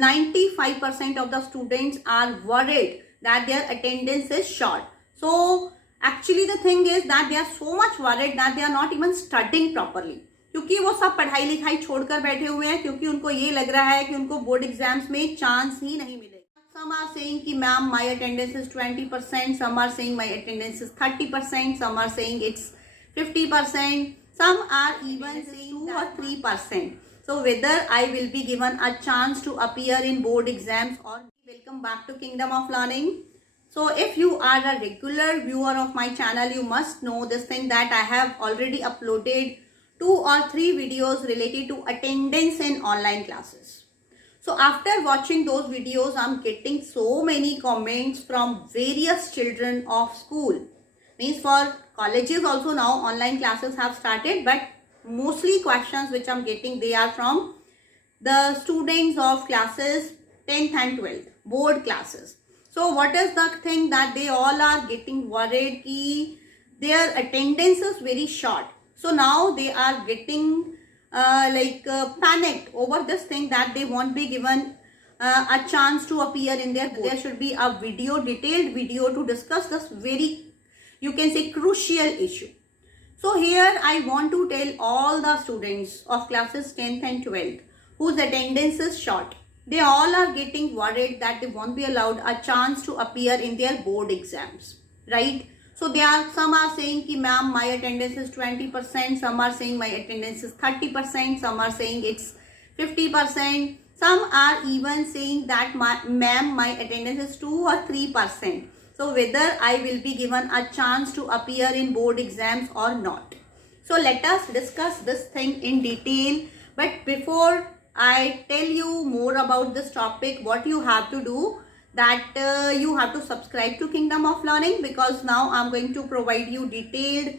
95% of the students are worried that their attendance is short. So actually the thing is that they are so much worried that they are not even studying properly. क्योंकि वो सब पढ़ाई लिखाई छोड़कर बैठे हुए हैं, क्योंकि उनको ये लग रहा है कि उनको बोर्ड एग्जाम्स में चांस ही नहीं मिलेगा. Some are saying कि ma'am my attendance is 20%, some are saying my attendance is 30%, some are saying it's 50%, some are even saying 2 or 3%. So whether I will be given a chance to appear in board exams or not. Welcome back to Kingdom of Learning. So if you are a regular viewer of my channel, you must know this thing that I have already uploaded 2 or 3 videos related to attendance in online classes. So after watching those videos, I'm getting so many comments from various children of school. Means for colleges also now online classes have started, but mostly questions which I'm getting, they are from the students of classes 10th and 12th, board classes. So what is the thing that they all are getting worried ki their attendance is very short. So now they are getting panicked over this thing that they won't be given a chance to appear in their board. There should be a video, detailed video to discuss this very, you can say, crucial issue. So here I want to tell all the students of classes 10th and 12th whose attendance is short. They all are getting worried that they won't be allowed a chance to appear in their board exams, right? So some are saying ki ma'am my attendance is 20%, some are saying my attendance is 30%, some are saying it's 50%, some are even saying that ma'am my attendance is 2 or 3%. So whether I will be given a chance to appear in board exams or not. So let us discuss this thing in detail. But before I tell you more about this topic, what you have to do, that you have to subscribe to Kingdom of Learning, because now I'm going to provide you detailed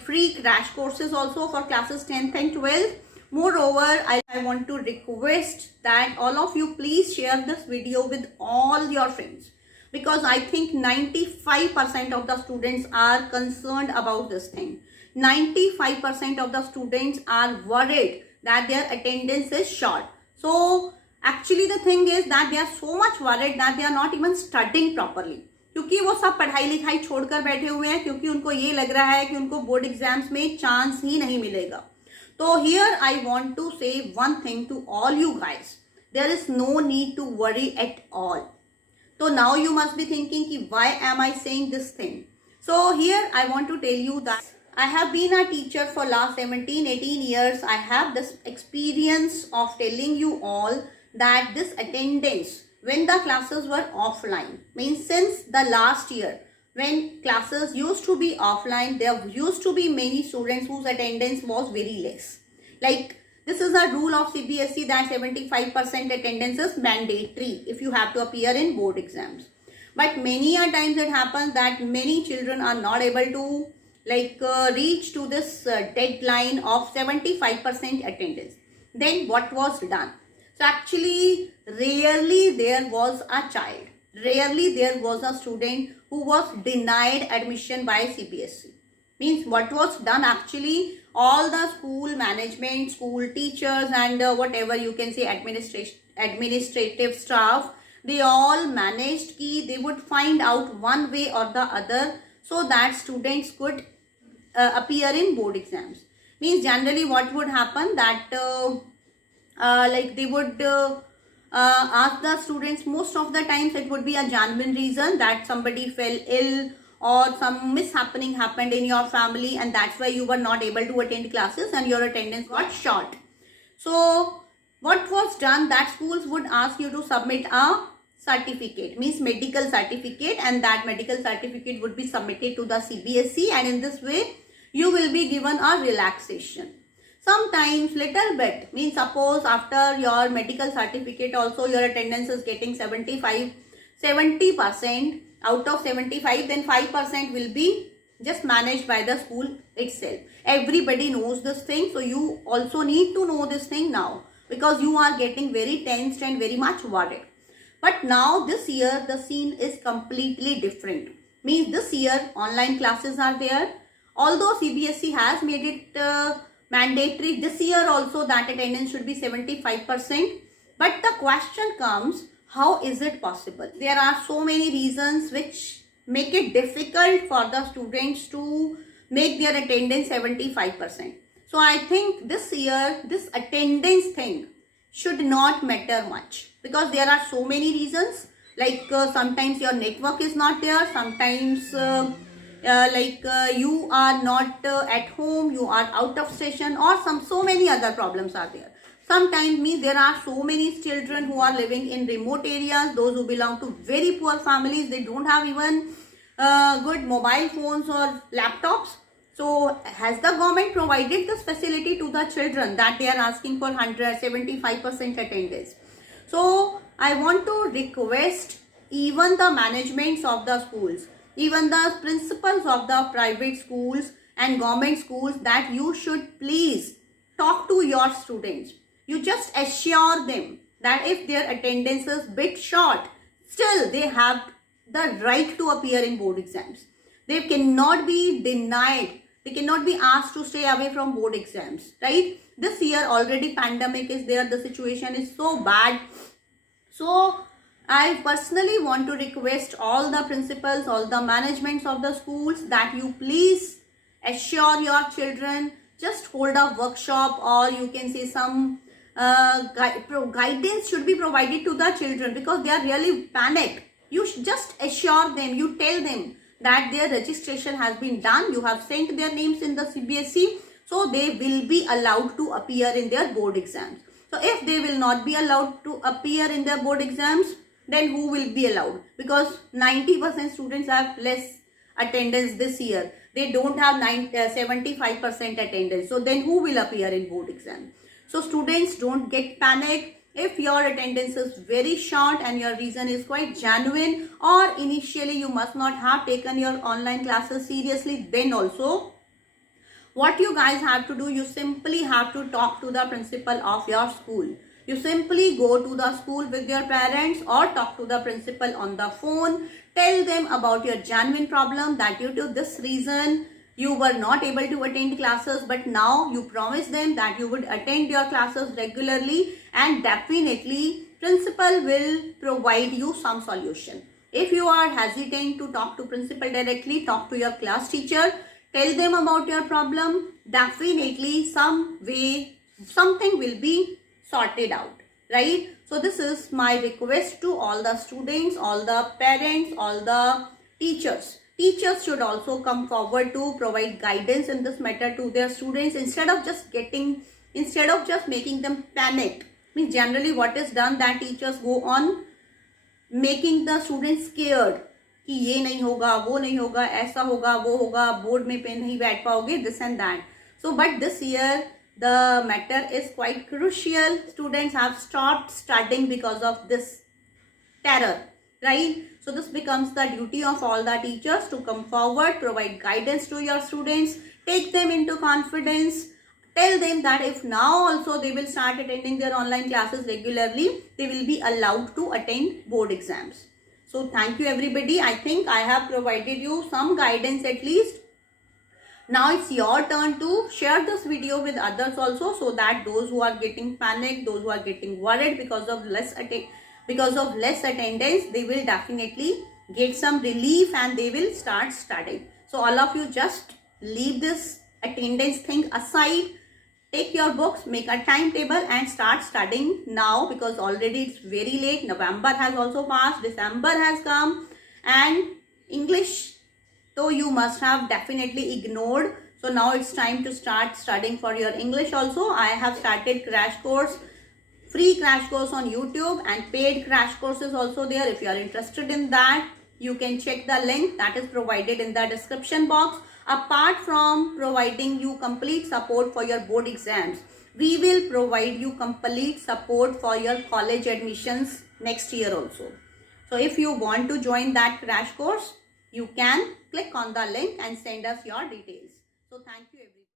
free crash courses also for classes 10th and 12th. Moreover, I want to request that all of you please share this video with all your friends, because I think 95% of the students are concerned about this thing. 95% of the students are worried that their attendance is short. So actually the thing is that they are so much worried that they are not even studying properly. क्योंकि वो सब पढ़ाई लिखाई छोड़कर बैठे हुए हैं, क्योंकि उनको ये लग रहा है कि उनको बोर्ड एग्जाम्स में चांस ही नहीं मिलेगा. तो here I want to say one thing to all you guys. There is no need to worry at all. So now you must be thinking ki why am I saying this thing? So here I want to tell you that I have been a teacher for last 17-18 years. I have this experience of telling you all that this attendance when the classes were offline, means since the last year when classes used to be offline, there used to be many students whose attendance was very less. Like this is a rule of CBSE that 75% attendance is mandatory if you have to appear in board exams. But many a times it happens that many children are not able to reach to this deadline of 75% attendance. Then what was done? So actually rarely there was a child, rarely there was a student who was denied admission by CBSE. Means what was done actually, all the school management, school teachers and whatever you can say administrative staff, they all managed ki they would find out one way or the other so that students could appear in board exams. Means generally what would happen that they would ask the students, most of the times it would be a genuine reason that somebody fell ill or some mishappening happened in your family and that's why you were not able to attend classes and your attendance got short. So what was done, that schools would ask you to submit a certificate, means medical certificate, and that medical certificate would be submitted to the CBSE, and in this way you will be given a relaxation. Sometimes little bit, means suppose after your medical certificate also your attendance is getting 70% out of 75, then 5% will be just managed by the school itself. Everybody knows this thing, so you also need to know this thing now, because you are getting very tensed and very much worried. But now this year the scene is completely different. Means this year online classes are there. Although CBSE has made it mandatory this year also that attendance should be 75%. But the question comes, how is it possible? There are so many reasons which make it difficult for the students to make their attendance 75%. So I think this year, this attendance thing should not matter much, because there are so many reasons. Like sometimes your network is not there, sometimes you are not at home, you are out of station, or so many other problems are there. Sometimes there are so many children who are living in remote areas, those who belong to very poor families, they don't have even good mobile phones or laptops. So has the government provided this facility to the children that they are asking for 175% attendance? So I want to request even the managements of the schools, even the principals of the private schools and government schools, that you should please talk to your students. You just assure them that if their attendance is bit short, still they have the right to appear in board exams. They cannot be denied. They cannot be asked to stay away from board exams, right? This year already pandemic is there. The situation is so bad. So I personally want to request all the principals, all the managements of the schools, that you please assure your children, just hold a workshop, or you can say some guidance should be provided to the children, because they are really panicked. You just assure them, you tell them that their registration has been done, you have sent their names in the CBSE, so they will be allowed to appear in their board exams. So if they will not be allowed to appear in their board exams, then who will be allowed? Because 90% students have less attendance this year. They don't have 75% attendance. So then who will appear in board exam? So students, don't get panicked. If your attendance is very short and your reason is quite genuine, or initially you must not have taken your online classes seriously, then also what you guys have to do, you simply have to talk to the principal of your school. You simply go to the school with your parents or talk to the principal on the phone. Tell them about your genuine problem, that due to this reason you were not able to attend classes, but now you promise them that you would attend your classes regularly, and definitely principal will provide you some solution. If you are hesitant to talk to principal directly, talk to your class teacher. Tell them about your problem. Definitely something will be sorted out, right? So this is my request to all the students, all the parents, all the teachers. Teachers should also come forward to provide guidance in this matter to their students, instead of just making them panic. Means generally what is done, that teachers go on making the students scared कि ये नहीं होगा, वो नहीं होगा, ऐसा होगा, वो होगा, बोर्ड में पे नहीं बैठ पाओगे, this and that. So but this year the matter is quite crucial. Students have stopped studying because of this terror, right? So this becomes the duty of all the teachers to come forward, provide guidance to your students, take them into confidence, tell them that if now also they will start attending their online classes regularly, they will be allowed to attend board exams. So thank you everybody. I think I have provided you some guidance at least. Now it's your turn to share this video with others also, so that those who are getting panicked, those who are getting worried because of less attendance, they will definitely get some relief and they will start studying. So all of you just leave this attendance thing aside. Take your books, make a timetable and start studying now, because already it's very late. November has also passed, December has come, and English, though you must have definitely ignored. So now it's time to start studying for your English also. I have started free crash course on YouTube, and paid crash courses also there. If you are interested in that, you can check the link that is provided in the description box. Apart from providing you complete support for your board exams, we will provide you complete support for your college admissions next year also. So if you want to join that crash course, you can click on the link and send us your details. So thank you everyone.